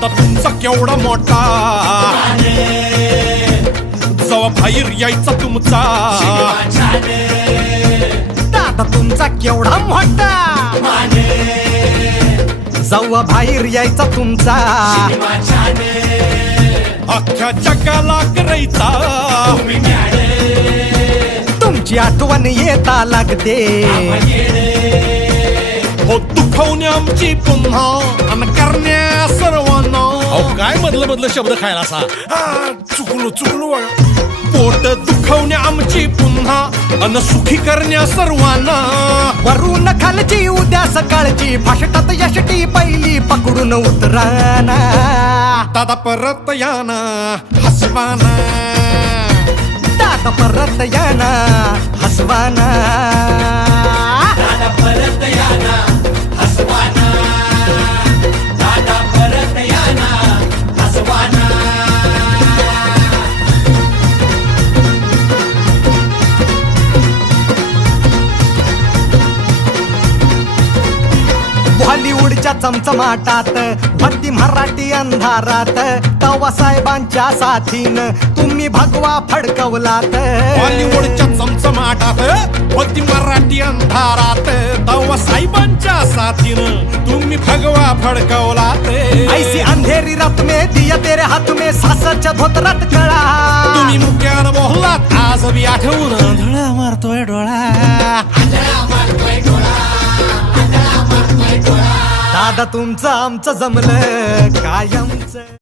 दादा तुमचा केवढा मोठा, जेव्हा बाहेर यायचा तुमचा, दादा तुमचा केवढा मोठा, जेव्हा बाहेर यायचा तुमचा, अख्ख्या जगाला करायचा, तुमची आठवण येता लागते, हो दुखवण्या आमची पुन्हा अन करण्या सर्वांना. अहो काय मधलं शब्द खायला असा. चुकलो पोट दुखवण्या आमची पुन्हा अन सुखी करण्या सर्वांना. वरून खालची उद्या सकाळची फाशटात यशटी पहिली पकडून उतराना, दादा परत याना हसवाना, दादा परत याना हसवाना, दादा परत याना हसवाना, दादा परत याना हसवाना. बॉलिवूडच्या चमचमाटात भक्ती मराठी अंधारात, तवा साहेबांच्या साथीनं तुम्ही भगवा फडकवलात. बॉलिवूडच्या चमचमाटात होती मराठी अंधारात, तवा साहेबांच्या साथीनं तुम्ही भगवा फडकवलात. ऐसी अंधेरी रात में दिया तेरे हाथ में सासरच्या धोतरात कळा, तुम्ही मुक्यान बोललात आज बी आठवून धडा मारतोय डोळा. दादा तुमचं आमचं जमलं कायमचं.